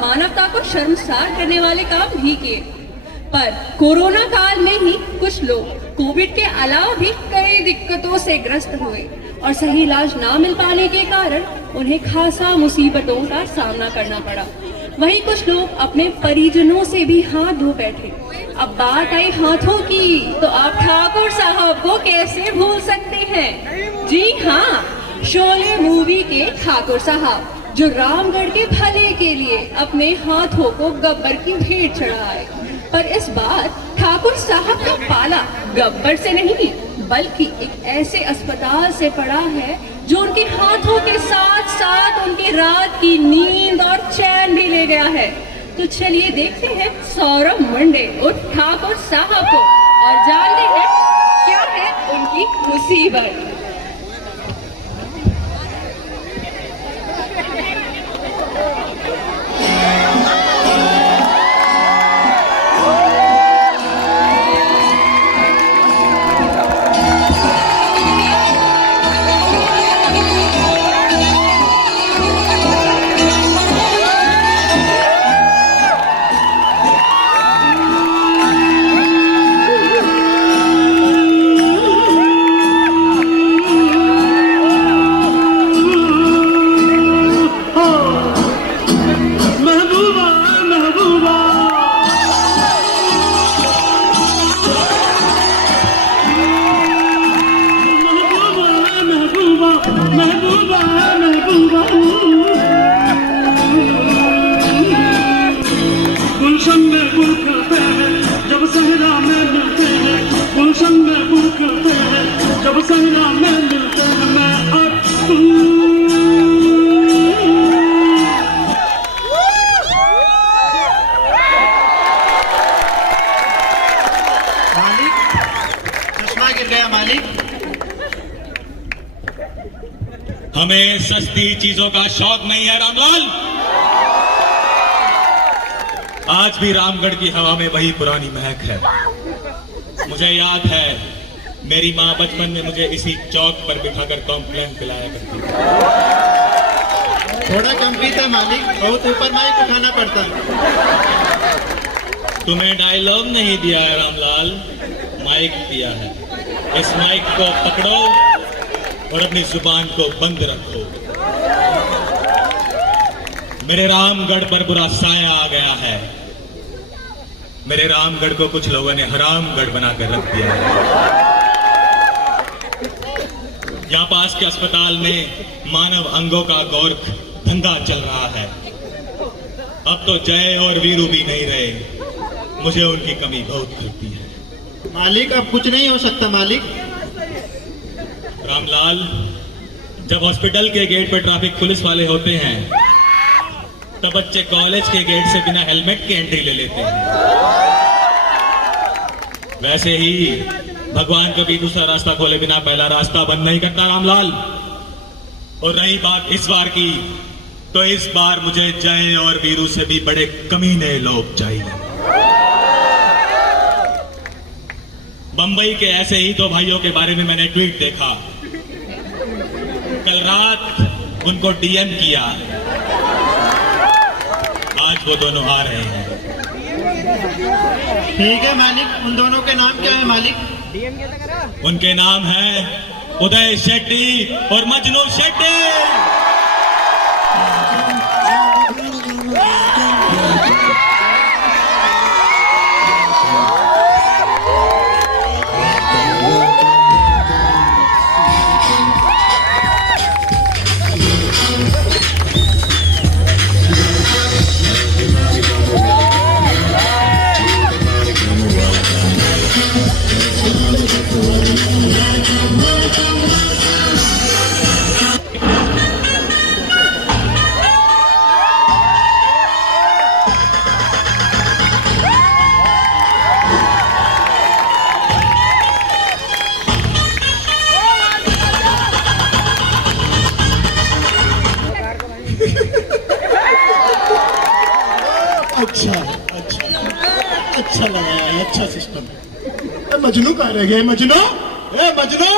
मानवता को शर्मसार करने वाले काम भी किए। पर कोरोना काल में ही कुछ लोग कोविड के अलावा भी कई दिक्कतों से ग्रस्त हुए और सही इलाज ना मिल पाने के कारण उन्हें खासा मुसीबतों का सामना करना पड़ा। वहीं कुछ लोग अपने परिजनों से भी हाथ धो बैठे। अब बात आई हाथों की, तो आप ठाकुर साहब को कैसे भूल सकते हैं? जी हाँ, शोले मूवी के ठाकुर साहब, जो रामगढ़ के भले के लिए अपने हाथों को गब्बर की भेंट चढ़ाए। पर इस बार ठाकुर साहब का पाला गब्बर से नहीं बल्कि एक ऐसे अस्पताल से पड़ा है जो उनके हाथों के साथ साथ उनकी रात की नींद और चैन भी ले गया है। तो चलिए देखते हैं सौरभ मंडे उर्फ ठाकुर साहब को और जानते हैं क्या है उनकी मुसीबत। हमें सस्ती चीजों का शौक नहीं है रामलाल। आज भी रामगढ़ की हवा में वही पुरानी महक है। मुझे याद है मेरी माँ बचपन में मुझे इसी चौक पर बिठाकर कॉम्प्लेन पिलाया करती थी। थोड़ा कम पीता मालिक, बहुत ऊपर माइक उठाना पड़ता है। तुम्हें डायलॉग नहीं दिया है रामलाल, माइक दिया है। इस माइक को पकड़ो और अपनी जुबान को बंद रखो। मेरे रामगढ़ पर बुरा साया आ गया है। मेरे रामगढ़ को कुछ लोगों ने हरामगढ़ बनाकर रख दिया है। यहाँ पास के अस्पताल में मानव अंगों का गोरख धंधा चल रहा है। अब तो जय और वीरू भी नहीं रहे। मुझे उनकी कमी बहुत खलती है। मालिक अब कुछ नहीं हो सकता मालिक। रामलाल, जब हॉस्पिटल के गेट पर ट्रैफिक पुलिस वाले होते हैं तब बच्चे कॉलेज के गेट से बिना हेलमेट के एंट्री ले लेते हैं। वैसे ही भगवान कभी दूसरा रास्ता खोले बिना पहला रास्ता बंद नहीं करता रामलाल। और रही बात इस बार की, तो इस बार मुझे जय और वीरू से भी बड़े कमीने लोग चाहिए। बंबई के ऐसे ही दो भाइयों के बारे में मैंने ट्वीट देखा। कल रात उनको डीएम किया, आज वो दोनों आ रहे हैं। ठीक है मालिक, उन दोनों के नाम क्या है मालिक? उनके नाम है उदय शेट्टी और मजनू शेट्टी। अच्छा लगा है, अच्छा सिस्टम है। मजनू कहाँ रह गए? मजनू, ए मजनू।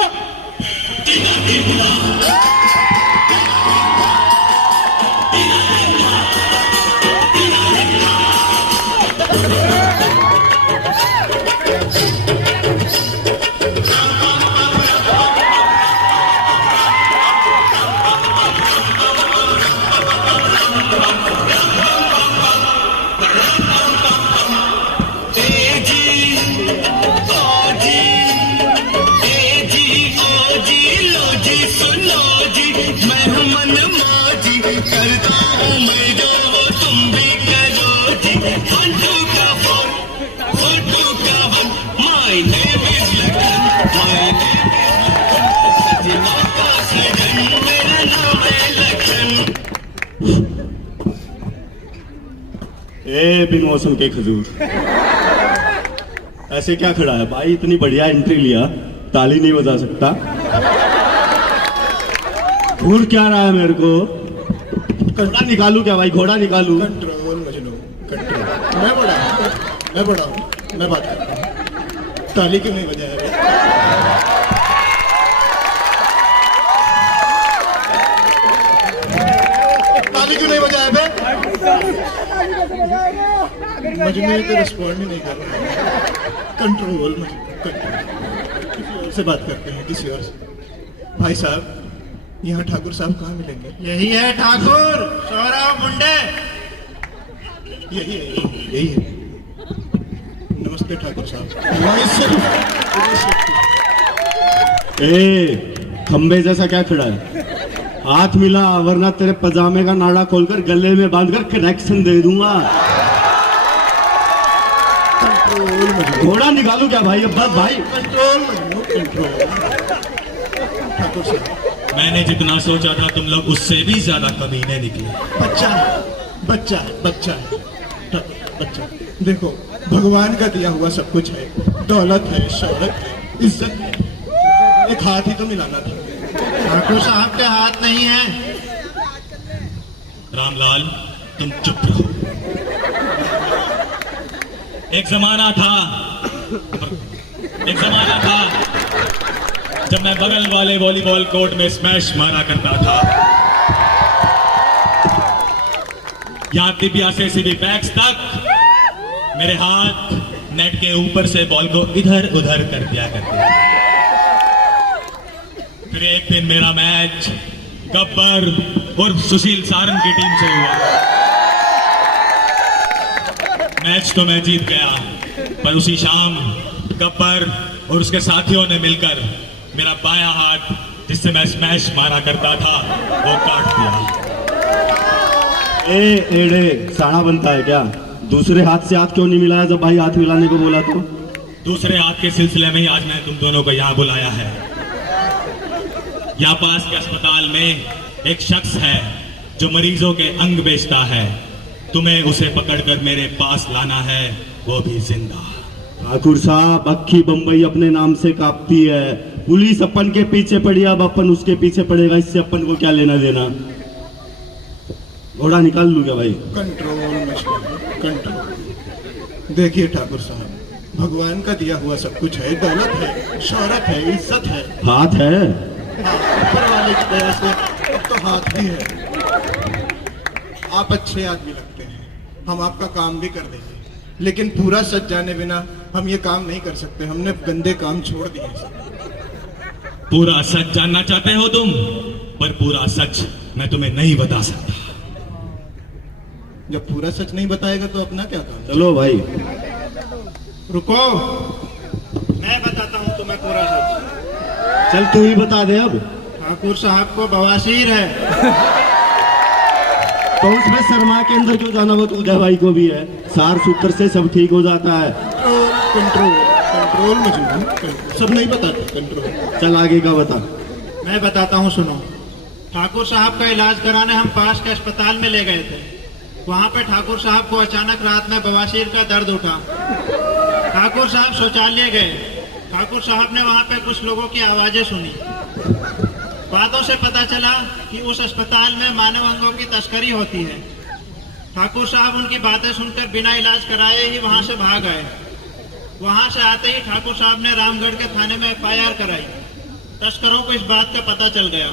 करता हूँ मैं जो वो तुम भी करो जी। 1 2 का 4 4 2 का 1 माय नेम इज लगन, माय नेम इज सजना का सजन, मेरा नाम है लगन। ए बिन मौसम के खजूर, ऐसे क्या खड़ा है भाई? इतनी बढ़िया एंट्री लिया, ताली नहीं बजा सकता? घूर क्या रहा है मेरे को? घोड़ा निकालू क्या भाई? घोड़ा निकालू? Control Majnu, control. मैं बड़ा हूँ, मैं बात करता हूँ। ताली क्यों नहीं बजाया रे? ताली क्यों नहीं बजाया बे? मजनू ये तो रिस्पॉन्ड ही नहीं कर रहा। Control Majnu, control. किसी और से बात करते हैं, किसी और से। भाई साहब, यहाँ ठाकुर साहब कहाँ मिलेंगे? यही है ठाकुर सौरव मुंडे। यही है, यही है। नमस्ते ठाकुर साहब। ए खंबे जैसा क्या खड़ा है? हाथ मिला वरना तेरे पजामे का नाड़ा खोलकर गले में बांधकर कनेक्शन दे दूंगा। घोड़ा निकालू क्या भाई? अब बस भाई, कंट्रोल मजनू, कंट्रोल। ठाकुर साहब, मैंने जितना सोचा था तुम लोग उससे भी ज्यादा कमीने निकले। बच्चा है, बच्चा है, बच्चा है, बच्चा। देखो, भगवान का दिया हुआ सब कुछ है, दौलत है, शौहरत है, इज्जत है। एक हाथ ही तो मिलाना था। ठाकुर साहब के हाथ नहीं है। रामलाल तुम चुप रहो। एक जमाना था जब मैं बगल वाले वॉलीबॉल कोर्ट में स्मैश मारा करता था। यहां तिबिया से सीधी पैक्स तक मेरे हाथ नेट के ऊपर से बॉल को इधर उधर कर दिया करते थे। फिर एक दिन मेरा मैच गब्बर और सुशील सारंग की टीम से हुआ। मैच तो मैं जीत गया, पर उसी शाम गब्बर और उसके साथियों ने मिलकर मेरा बायां हाथ जिससे मैं स्मैश मारा करता था वो काट दिया। ए एड़े साड़ा बनता है क्या? दूसरे हाथ से हाथ क्यों नहीं मिलाया जब भाई हाथ मिलाने को बोला तो? दूसरे हाथ के सिलसिले में ही आज मैंने तुम दोनों को यहाँ बुलाया है। यहाँ पास के अस्पताल में एक शख्स है जो मरीजों के अंग बेचता है। तुम्हें उसे पकड़कर मेरे पास लाना है, वो भी जिंदा। ठाकुर साहब, अक्खी बम्बई अपने नाम से कांपती है। पुलिस अपन के पीछे पड़ी, अब अपन उसके पीछे पड़ेगा, इससे अपन को क्या लेना देना? घोड़ा निकाल लूँ क्या भाई? Control Majnu, control. देखिए ठाकुर साहब, भगवान का दिया हुआ सब कुछ है, दौलत है, शौहरत है, इज्जत है। हाथ है? ऊपर वाले की दया से अब तो हाथ भी है। आप अच्छे आदमी लगते हैं, हम आपका काम भी कर देंगे, लेकिन पूरा सच जाने बिना हम ये काम नहीं कर सकते। हमने गंदे काम छोड़ दिए। पूरा सच जानना चाहते हो तुम, पर पूरा सच मैं तुम्हें नहीं बता सकता। जब पूरा सच नहीं बताएगा तो अपना क्या काम? चलो भाई। रुको, मैं बताता हूँ तुम्हें पूरा सच। चल तू ही बता दे अब। ठाकुर साहब को बवासीर है। तो उसमें शर्मा के अंदर क्यों जाना? वो तो उदय भाई को भी है। सार सूत्र से सब ठीक हो जाता है। कंट्रोल, कंट्रोल मजनू, सब नहीं बताते। कंट्रोल। चल आगे का बता। मैं बताता हूँ, सुनो। ठाकुर साहब का इलाज कराने हम पास के अस्पताल में ले गए थे। वहाँ पे ठाकुर साहब को अचानक रात में बवासीर का दर्द उठा। ठाकुर साहब शौचालय गए। ठाकुर साहब ने वहाँ पे कुछ लोगों की आवाजें सुनी। बातों से पता चला कि उस अस्पताल में मानव अंगों की तस्करी होती है। ठाकुर साहब उनकी बातें सुनकर बिना इलाज कराए ही वहाँ से भाग आए। वहाँ से आते ही ठाकुर साहब ने रामगढ़ के थाने में FIR कराई। तस्करों को इस बात का पता चल गया।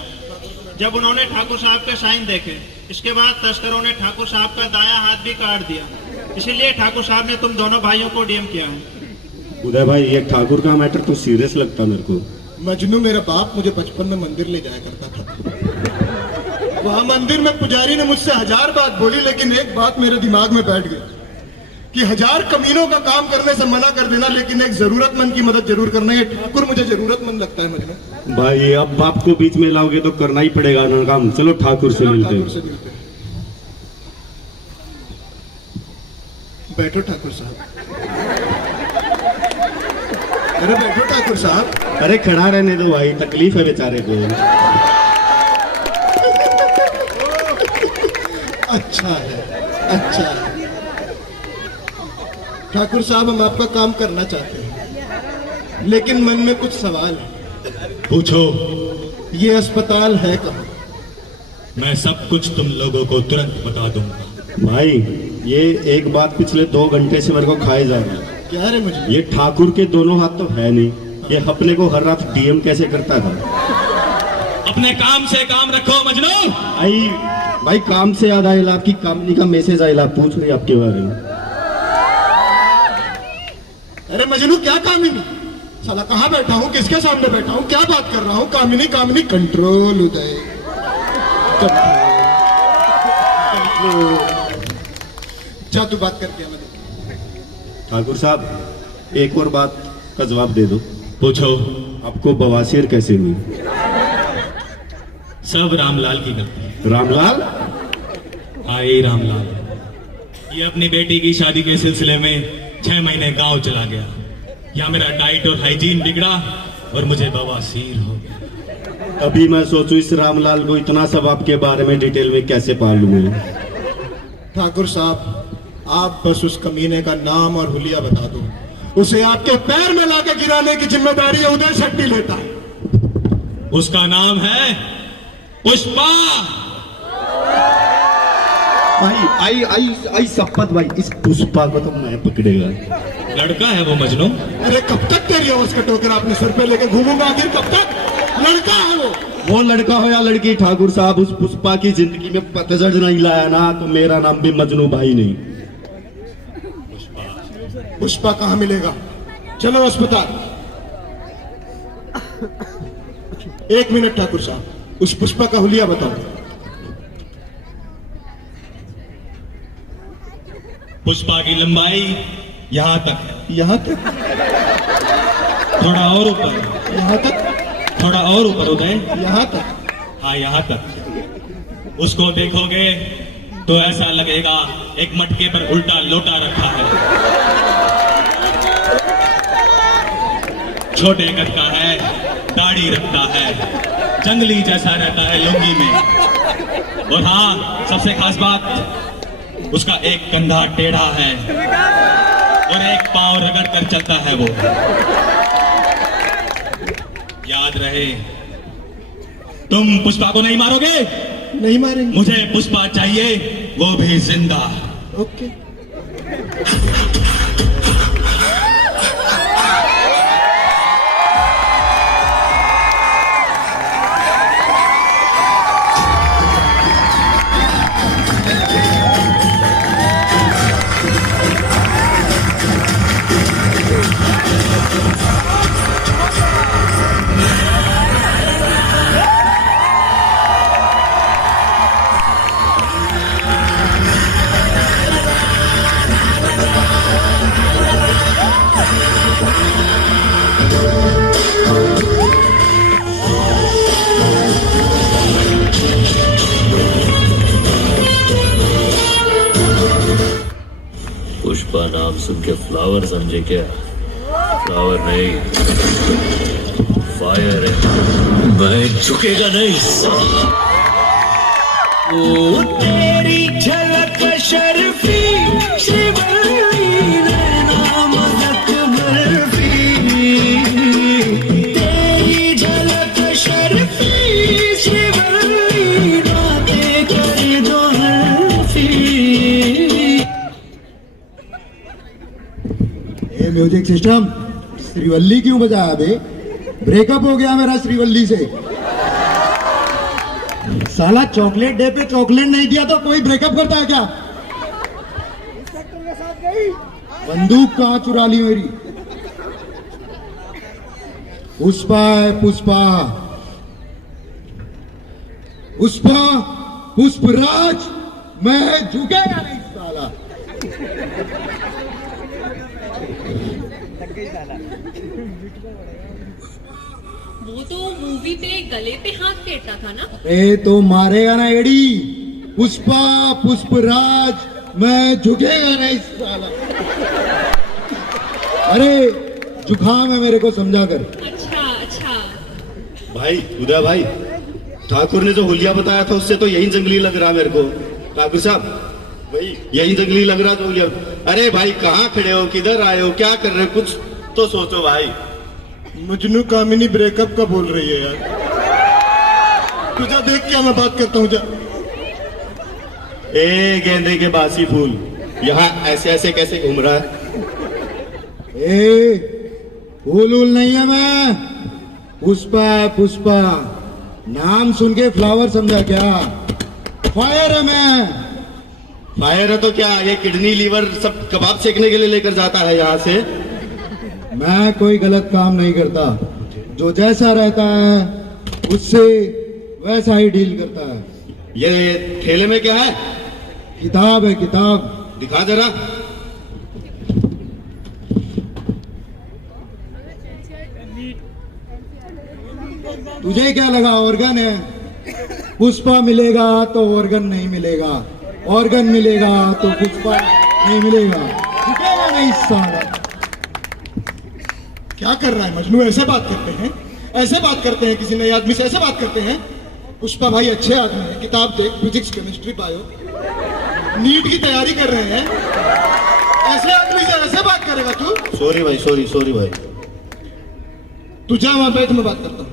जब उन्होंने ठाकुर साहब के साइन देखे, इसके बाद तस्करों ने ठाकुर साहब का दायां हाथ भी काट दिया। इसीलिए ठाकुर साहब ने तुम दोनों भाइयों को DM किया है। उदय भाई, ये ठाकुर का मैटर तो सीरियस लगता मेरे को। मजनू, मेरा बाप मुझे बचपन में मंदिर ले जाया करता था। वहां मंदिर में पुजारी ने मुझसे 1000 बात बोली, लेकिन एक बात मेरे दिमाग में बैठ गई। कि 1000 कमीनों का काम करने से मना कर देना, लेकिन एक जरूरतमंद की मदद जरूर करना। ये ठाकुर मुझे जरूरतमंद लगता है मजनू। भाई अब आपको बीच में लाओगे तो करना ही पड़ेगा ना काम। चलो ठाकुर से मिलते ठाकुर हैं। से मिलते हैं। बैठो ठाकुर साहब। अरे बैठो ठाकुर साहब। अरे खड़ा रहने दो भाई, तकलीफ है बेचारे को। अच्छा है, अच्छा है। ठाकुर साहब, हम आपका काम करना चाहते हैं, लेकिन मन में कुछ सवाल है। पूछो। ये अस्पताल है कहाँ? मैं सब कुछ तुम लोगों को तुरंत बता दूंगा। भाई ये एक बात पिछले 2 घंटे से मेरे को खाए जा रही है। क्या रे मुझे? ये ठाकुर के दोनों हाथ तो है नहीं, ये अपने को हर रात डीएम कैसे करता था। अपने काम से काम रखो मजनू। भाई काम से याद आएला, आपकी कंपनी का मैसेज आएला, पूछ रही आपके बारे में। अरे मजनू, क्या कामिनी? साला कहाँ बैठा हूँ, किसके सामने बैठा हूँ, क्या बात कर रहा हूँ? कामिनी कामिनी, कंट्रोल उदय, कंट्रोल। जा तू बात करके आना। ठाकुर साहब एक और बात का जवाब दे दो। पूछो। आपको बवासीर कैसे हुई? सब रामलाल की गलती है। रामलाल? हाँ यही रामलाल। ये अपनी बेटी की शादी के सिलसिले में 6 महीने गांव चला गया। यहाँ मेरा डाइट और हाइजीन बिगड़ा और मुझे बवासीर हो गया। अभी मैं सोचूं इस रामलाल को इतना सब आपके बारे में डिटेल में कैसे पालूं। ठाकुर साहब, आप बस उस कमीने का नाम और हुलिया बता दो, उसे आपके पैर में लाके गिराने की जिम्मेदारी उदय शेट्टी लेता है। उसका नाम है पुष्पा। आई शपथ भाई, इस पुष्पा को तो मैं पकड़ेगा। लड़का है वो मजनू। अरे कब तक तेरी आवाज का टोकरा अपने सर पे लेके घूमूंगा? आखिर कब तक? लड़का है वो लड़का हो या लड़की, ठाकुर साहब उस पुष्पा की जिंदगी में पतझड़ नहीं लाया ना तो मेरा नाम भी मजनू भाई नहीं। पुष्पा कहाँ मिलेगा? चलो अस्पताल। 1 मिनट ठाकुर साहब, उस पुष्पा का हुलिया बताओ। पुष्पा की लंबाई यहाँ तक है। यहाँ तक? थोड़ा और ऊपर। यहाँ तक? थोड़ा और ऊपर उदय। यहाँ तक? हाँ यहाँ तक। उसको देखोगे तो ऐसा लगेगा एक मटके पर उल्टा लोटा रखा है। छोटे कद का है, दाढ़ी रखता है, जंगली जैसा रहता है लुंगी में। और हाँ सबसे खास बात, उसका एक कंधा टेढ़ा है और एक पांव रगड़ कर चलता है वो। याद रहे, तुम पुष्पा को नहीं मारोगे। नहीं मारेंगे। मुझे पुष्पा चाहिए, वो भी जिंदा। ओके। पुष्पा नाम सुन के फ्लावर समझे क्या? फ्लावर नहीं, फायर है। मैं झुकेगा नहीं। ओ तेरी झलक शर्फी, श्रीवल्ली नैना मदक बर्फी। तेरी झलक शर्फी, श्रीवल्ली बातें करे दो हर्फी। म्यूजिक सिस्टम, श्रीवल्ली क्यों बजाया बे? ब्रेकअप हो गया मेरा श्रीवल्ली से। साला चॉकलेट डे पे चॉकलेट नहीं दिया तो कोई ब्रेकअप करता है क्या? बंदूक कहाँ चुरा ली मेरी? पुष्पा है पुष्पा, पुष्पा पुष्पराज। मैं झुकेगा नहीं साला। वो तो मूवी पे गले पे हाथ फेरता था ना। ए तो मारेगा ना एडी। पुष्पा पुष्पराज मैं झुकेगा नहीं साला। अरे जुखाम है मेरे को समझा कर। अच्छा अच्छा। भाई उदय भाई, ठाकुर ने जो हुलिया बताया था उससे तो यही जंगली लग रहा मेरे को। ठाकुर साहब भाई यही जंगली लग रहा था हुलिया। अरे भाई कहाँ खड़े हो, किधर आए हो, क्या कर रहे हो, कुछ तो सोचो भाई। मजनू कामिनी ब्रेकअप का बोल रही है यार। तुझे देख क्या मैं बात करता हूँ जा। ए गेंदे के बासी फूल, यहाँ ऐसे ऐसे कैसे घूम रहा है? ए फूल वूल नहीं है मैं, पुष्पा है पुष्पा। नाम सुन के फ्लावर समझा क्या? फायर है मैं। फायर है तो क्या ये किडनी लीवर सब कबाब सेकने के लिए लेकर जाता है यहाँ से? मैं कोई गलत काम नहीं करता, जो जैसा रहता है उससे वैसा ही डील करता है। ये ठेले में क्या है? किताब है किताब। दिखा जरा। तुझे क्या लगा ऑर्गन है? पुष्पा मिलेगा तो ऑर्गन नहीं मिलेगा, ऑर्गन मिलेगा तो पुष्पा नहीं मिलेगा। झुकेगा नहीं साला। क्या कर रहा है मजनू? ऐसे बात करते हैं, ऐसे बात करते हैं, किसी नए आदमी से ऐसे बात करते हैं? पुष्पा भाई अच्छे आदमी है, किताब देख, फिजिक्स केमिस्ट्री बायो, नीट की तैयारी कर रहे हैं। ऐसे आदमी से ऐसे बात करेगा तू? सॉरी भाई, सॉरी भाई। तू जा वहां बैठ, मैं बात करता हूँ।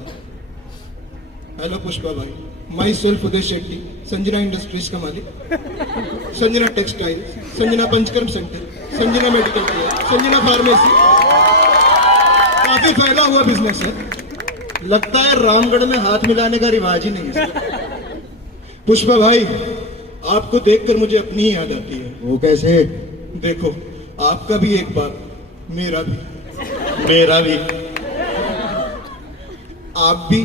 हेलो पुष्पा भाई, my self Uday Shetty, Sanjana industries का मालिक, Sanjana textile, Sanjana panchakarma centre, Sanjana medical care, Sanjana pharmacy. काफी फैला हुआ बिजनेस है। लगता है रामगढ़ में हाथ मिलाने का रिवाज ही नहीं है। पुष्पा भाई, आपको देखकर मुझे अपनी ही याद आती है। वो कैसे? देखो, आपका भी एक बाप, मेरा भी। मेरा भी। आप भी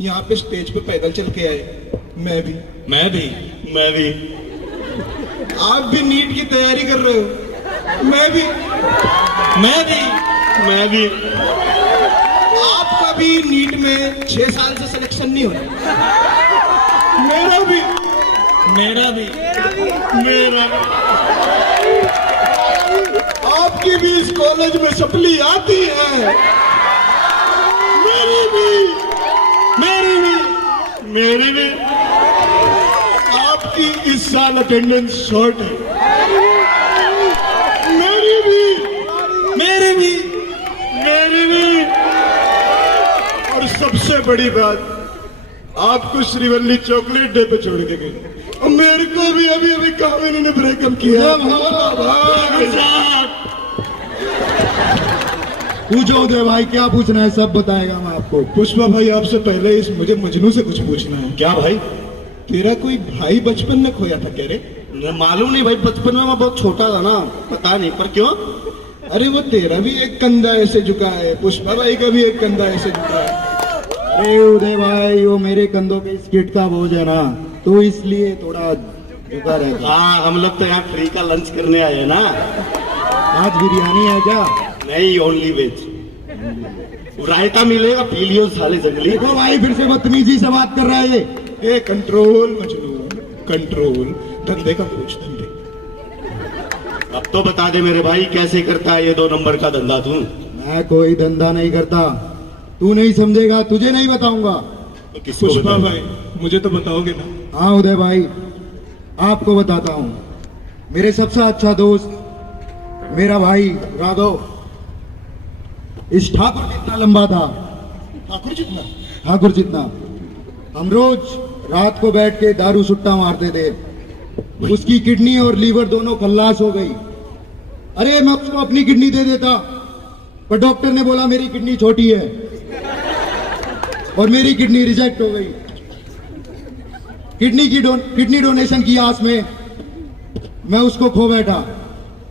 यहाँ पे स्टेज पे पैदल चल के आए, मैं भी। मैं भी। मैं भी। आप भी नीट की तैयारी कर रहे हो, मैं भी। मैं भी। मैं भी। आपका भी नीट में 6 साल से सिलेक्शन नहीं होना। मेरा भी। मेरा भी। मेरा। आपकी भी इस कॉलेज में सप्ली आती है। मेरी भी। मेरी भी। मेरी भी। आपकी इस साल अटेंडेंस शॉर्ट है। मेरी भी। मेरी भी। मेरी भी। और सबसे बड़ी बात, आपको श्रीवल्ली चॉकलेट डे पे छोड़ के गए, और मेरे को भी अभी अभी कामिनी ने ब्रेकअप किया। पूछो उदय भाई, क्या पूछना है सब बताएगा मैं आपको। पुष्पा भाई, आपसे पहले इस मुझे मजनू से कुछ पूछना है। क्या भाई? तेरा कोई भाई बचपन में खोया था क्या रे? मालूम नहीं भाई, बचपन में मैं बहुत छोटा था ना, पता नहीं, पर क्यों? अरे वो तेरा भी एक कंधा ऐसे झुका है, पुष्पा भाई का भी एक कंधा ऐसे झुका है। अरे उदय भाई, वो मेरे कंधों पे स्किट का बोझ है ना, तो इसलिए थोड़ा झुका रहता। हाँ, हम लोग तो यहाँ फ्री का लंच करने आए हैं ना। आज बिरयानी है क्या? नहीं, ओनली वेज। रायता मिलेगा, पी लियो साले जंगली। देखो भाई, फिर से बदतमीजी से बात कर रहा है ये। ए कंट्रोल मजनू, कंट्रोल। धंधे का पूछ, धंधे। अब तो बता दे मेरे भाई, कैसे करता है ये 2 नंबर का धंधा तू? मैं कोई धंधा नहीं करता, तू नहीं समझेगा, तुझे नहीं बताऊंगा। तो किसको पुष्पा बताऊं? भाई, मुझे तो बताओगे ना? हाँ उदय भाई, आपको बताता हूँ। मेरे सबसे अच्छा दोस्त मेरा भाई राघव इस ठाकुर जितना लंबा था। ठाकुर जितना? ठाकुर जितना। हम रोज रात को बैठ के दारू सुट्टा मारते थे। उसकी किडनी और लीवर दोनों खल्लास हो गई। अरे मैं उसको अपनी किडनी दे देता, पर डॉक्टर ने बोला मेरी किडनी छोटी है, और मेरी किडनी रिजेक्ट हो गई। किडनी डोनेशन की आस में मैं उसको खो बैठा।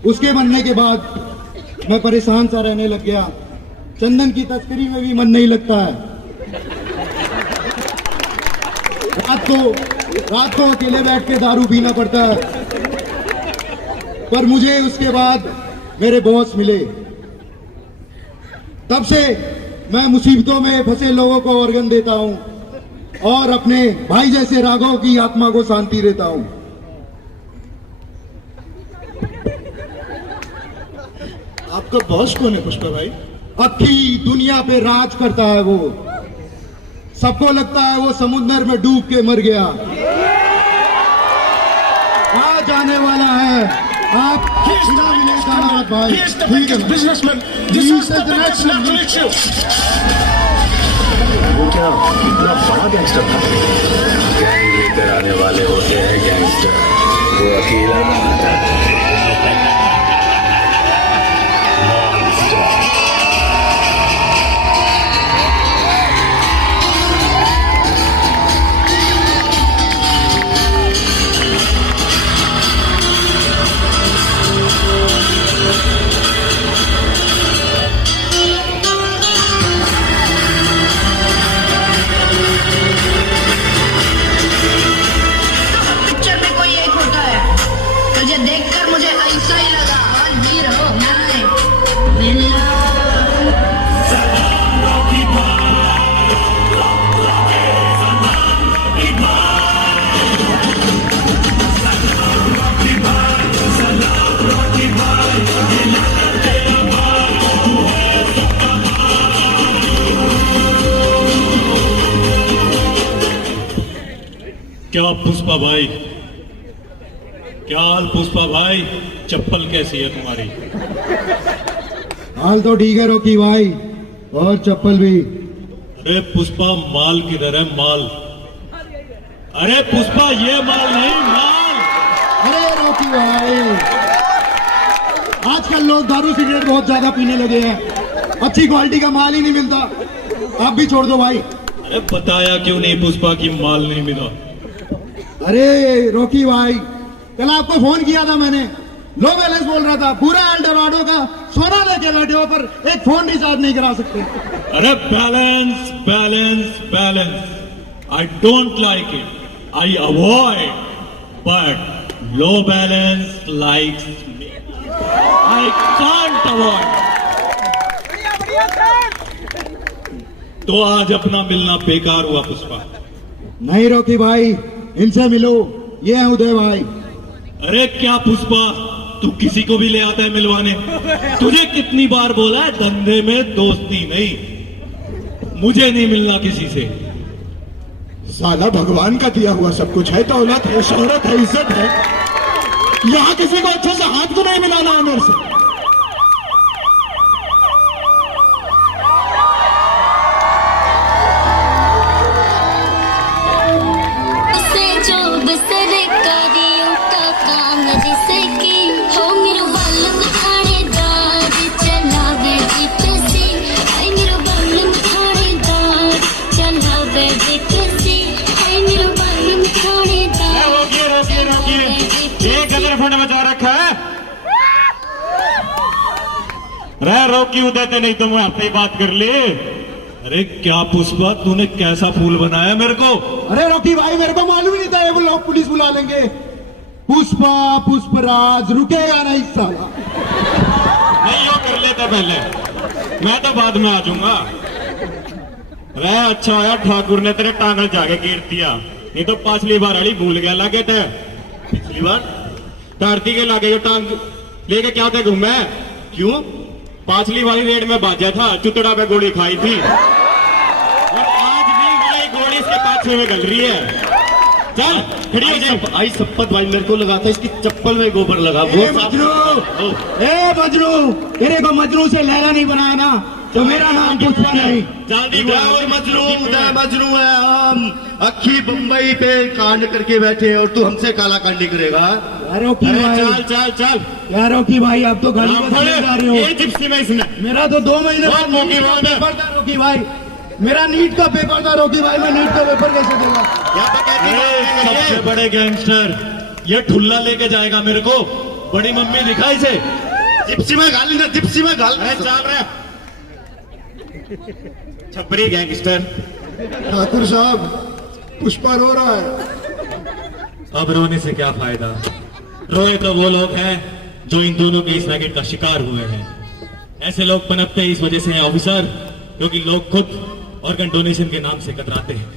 उसके बनने के बाद मैं परेशान सा रहने लग गया। चंदन की तस्करी में भी मन नहीं लगता है। रात को अकेले बैठ के दारू पीना पड़ता है। पर मुझे उसके बाद मेरे बॉस मिले। तब से मैं मुसीबतों में फंसे लोगों को ऑर्गन देता हूं और अपने भाई जैसे राघव की आत्मा को शांति देता हूं। आपका बॉस कौन है पुष्पा भाई? अक्खी दुनिया पे राज करता है वो। सबको लगता है वो समुद्र में डूब के मर गया। आ जाने वाला है। आप बिना मिले जाना मत भाई। ठीक है बिजनेसमैन, वो क्या इतना बड़ा गैंगस्टर था? गैंग लेकर आने वाले होते हैं गैंगस्टर, वो अकेला ना आता। पिक्चर में कोई एक होता है, तुझे देखकर मुझे ऐसा ही लगा। आज वीर हो न्याय मिलना। क्या पुष्पा भाई, क्या हाल पुष्पा भाई? चप्पल कैसी है तुम्हारी? हाल तो ठीक है रॉकी भाई, और चप्पल भी। अरे पुष्पा माल किधर है माल? अरे पुष्पा ये माल नहीं, माल। अरे रॉकी भाई, आजकल लोग दारू सिगरेट बहुत ज्यादा पीने लगे हैं, अच्छी क्वालिटी का माल ही नहीं मिलता। आप भी छोड़ दो भाई। अरे बताया क्यों नहीं पुष्पा की माल नहीं मिला? अरे रॉकी भाई, कल आपको फोन किया था मैंने, लो बैलेंस बोल रहा था, पूरा एल्डोराडो का सोना लेके बैठे हो पर एक फोन रिचार्ज नहीं करा सकते। अरे balance balance balance, I don't like it, I avoid, but low balance likes me, I can't avoid. तो आज अपना मिलना बेकार हुआ पुष्पा। नहीं रॉकी भाई, इनसे मिलो, ये है उदय भाई। अरे क्या पुष्पा, तू किसी को भी ले आता है मिलवाने? तुझे कितनी बार बोला है धंधे में दोस्ती नहीं, मुझे नहीं मिलना किसी से। साला भगवान का दिया हुआ सब कुछ है, दौलत है, शोहरत है, इज्जत है, यहाँ किसी को अच्छे से हाथ को नहीं मिलाना है मेरे से। रोकी उदय थे, नहीं तो मैं आपसे ही बात कर ली। अरे क्या पुष्पा, तूने कैसा फूल बनाया मेरे को? अरे रॉकी भाई, मेरे को मालूम ही नहीं था ये लोग पुलिस बुला लेंगे। पुष्पा पुष्पराज रुकेगा नहीं साला। नहीं यो कर लेता पहले, मैं तो बाद में आ जाऊंगा। अरे अच्छा आया ठाकुर ने तेरे टांगल जाके गिर दिया, नहीं तो पाछली बार अड़ी भूल गया लागे थे। पिछली बार तारती के लागे जो टांग लेके क्या थे घूमे? क्यों? पाछली वाली रेड में बाजा था, चुतड़ा पे गोली खाई थी, और आज भी वही गोली इसके पाछे में गल रही है। चल खड़ी हो जा। आई शपथ भाई, मेरे को लगा था इसकी चप्पल में गोबर लगा। ए मजनू, तेरे को मजनू से लैला नहीं बनाया ना, तो मेरा नाम पुष्पा नहीं। जल्दी उदय और मजनू, उदय मजनू है हम। अक्खी बम्बई पे कांड करके बैठे हैं और तू हमसे काला कांडी करेगा? रॉकी भाई, चल चल चल यार रॉकी भाई, आप तो गाली बदलने जा रहे ये हो। जिप्सी में इसने मेरा तो 2 महीने बाद बहुत नीट का मौके पेपर था रॉकी भाई, मेरा नीट का पेपर था रॉकी भाई, मैं नीट का पेपर कैसे दूंगा? सबसे बड़े गैंगस्टर ये ठुल्ला लेके जाएगा मेरे को, बड़ी मम्मी दिखा इसे। जिप्सी में गाली ना, जिप्सी में गाल। अरे चल रहे छपरी गैंगस्टर। ठाकुर साहब, पुष्पा रो रहा है। अब रोने से क्या फायदा, रोए तो वो लोग हैं जो इन दोनों के इस रैकेट का शिकार हुए हैं। ऐसे लोग पनपते इस वजह से हैं ऑफिसर, क्योंकि लोग खुद ऑर्गन डोनेशन के नाम से कतराते हैं।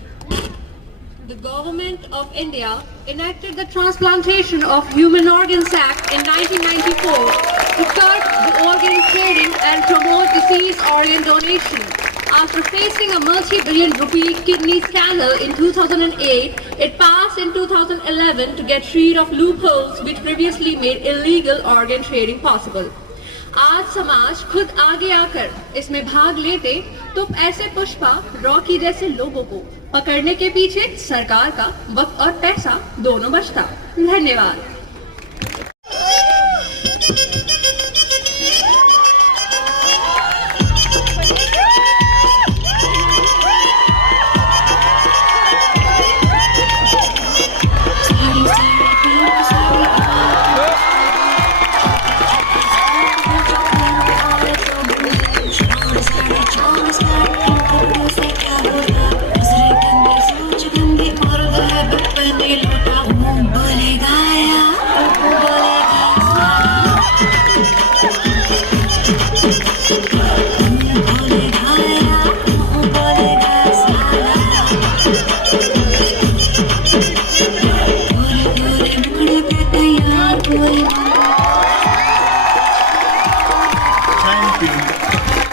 The government of India enacted the Transplantation of Human Organs Act in 1994 to curb the organ trading and promote disease organ donation. After facing a multi-billion rupee kidney scandal in 2008, it passed in 2011 to get rid of loopholes which previously made illegal organ trading possible. आज समाज खुद आगे आकर इसमें भाग लेते तो ऐसे पुष्पा रॉकी जैसे लोगों को पकड़ने के पीछे सरकार का वक्त और पैसा दोनों बचता। धन्यवाद।